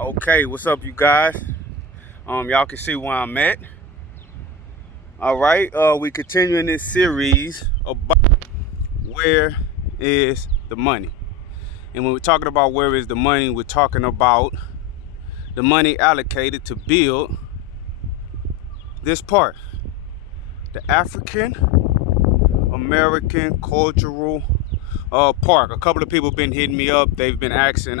Okay, what's up, you guys? Y'all can see where I'm at. All right, we continuing this series about where is the money. And when we're talking about where is the money, we're talking about the money allocated to build this park, the African American Cultural Park. A couple of people been hitting me up. They've been asking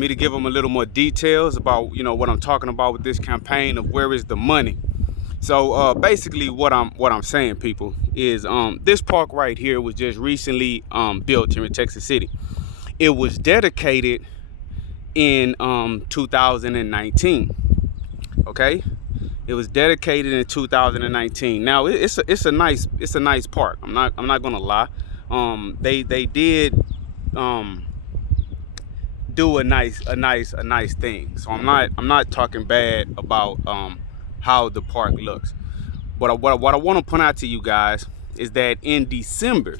me to give them a little more details about what I'm talking about with this campaign of where is the money. So basically what I'm saying, people, is this park right here was just recently built here in Texas City. It was dedicated in 2019. Okay, it was dedicated in 2019. Now it's a nice park. I'm not gonna lie. They did do a nice thing. So I'm not talking bad about how the park looks. But what I want to point out to you guys is that in December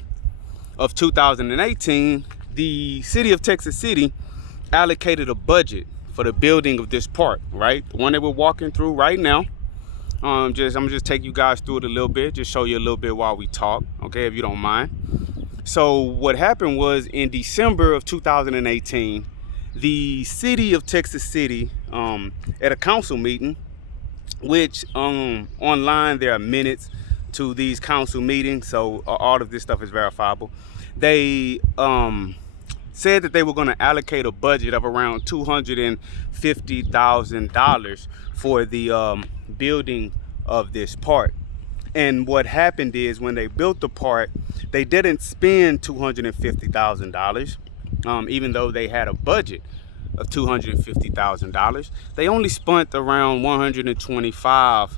of 2018, the city of Texas City allocated a budget for the building of this park, right? The one that we're walking through right now. I'm gonna just take you guys through it a little bit, just show you a little bit while we talk, okay, if you don't mind. So what happened was in December of 2018, the city of Texas City, at a council meeting, which online there are minutes to these council meetings, so all of this stuff is verifiable. They said that they were going to allocate a budget of around $250,000 for the building of this park. And what happened is when they built the park, they didn't spend $250,000, even though they had a budget of $250,000. They only spent around $125,000,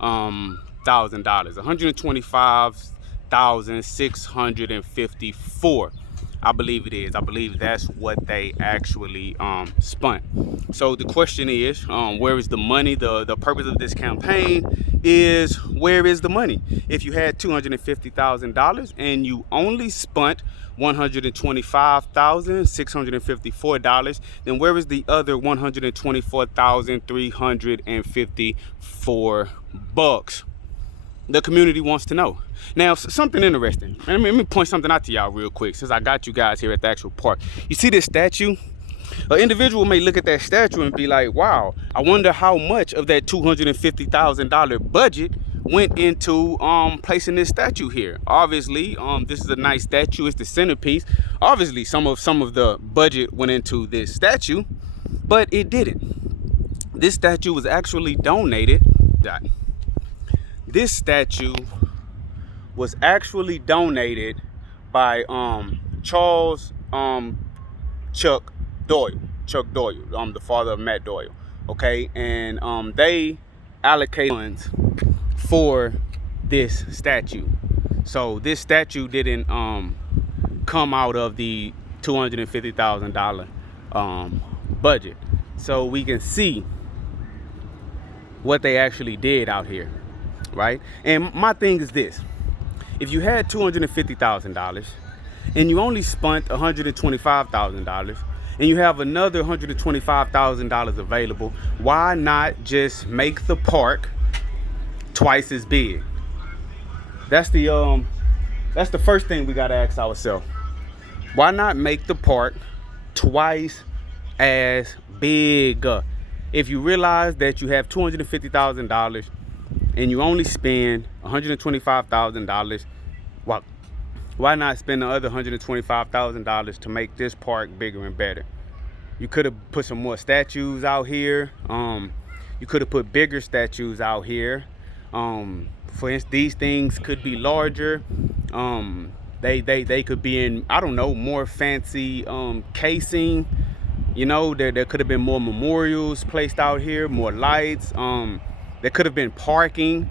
$125,654. I believe it is. I believe that's what they actually spent. So the question is, where is the money? The purpose of this campaign is, where is the money? If you had $250,000 and you only spent $125,654, then where is the other $124,354? The community wants to know. Now, something interesting. Let me point something out to y'all real quick, since I got you guys here at the actual park. You see this statue? An individual may look at that statue and be like, wow, I wonder how much of that $250,000 budget went into placing this statue here. Obviously, this is a nice statue. It's the centerpiece. Obviously, some of the budget went into this statue, but it didn't. This statue was actually donated. This statue was actually donated by Charles Chuck Doyle, the father of Matt Doyle. Okay, and they allocate funds for this statue. So this statue didn't come out of the $250,000 budget. So we can see what they actually did out here, right? And my thing is this: if you had $250,000 and you only spent $125,000 and you have another $125,000 available, why not just make the park twice as big? That's the first thing we gotta ask ourselves. Why not make the park twice as big? If you realize that you have $250,000 and you only spend $125,000, why not spend the other $125,000 to make this park bigger and better? You could have put some more statues out here. You could have put bigger statues out here. For instance, these things could be larger. They could be in, I don't know, more fancy casing. There could have been more memorials placed out here, more lights. There could have been parking.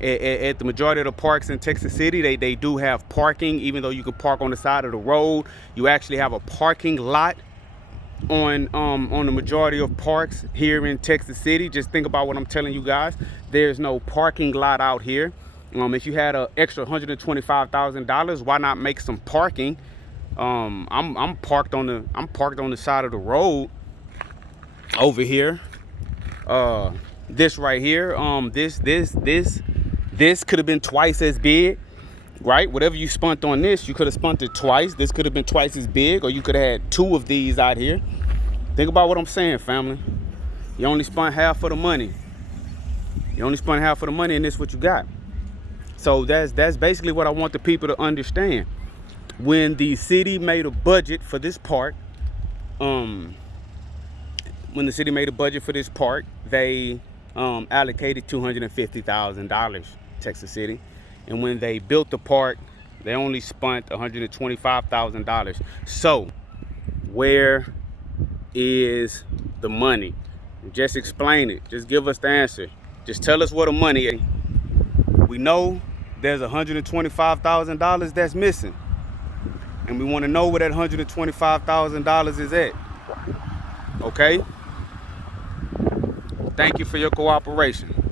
At the majority of the parks in Texas City, they do have parking. Even though you can park on the side of the road, you actually have a parking lot on the majority of parks here in Texas City. Just think about what I'm telling you guys. There's no parking lot out here. If you had an extra $125,000, why not make some parking? I'm parked on the side of the road over here, this right here, this could have been twice as big, right? Whatever you spent on this, you could have spent it twice. This could have been twice as big, or you could have had 2 of these out here. Think about what I'm saying, family. You only spent half of the money. You only spent half of the money, and this is what you got. So that's basically what I want the people to understand. When the city made a budget for this park, they allocated $250,000, Texas City. And when they built the park, they only spent $125,000. So where is the money? Just explain it. Just give us the answer. Just tell us where the money is. We know there's $125,000 that's missing, and we want to know where that $125,000 is at. Okay? Thank you for your cooperation.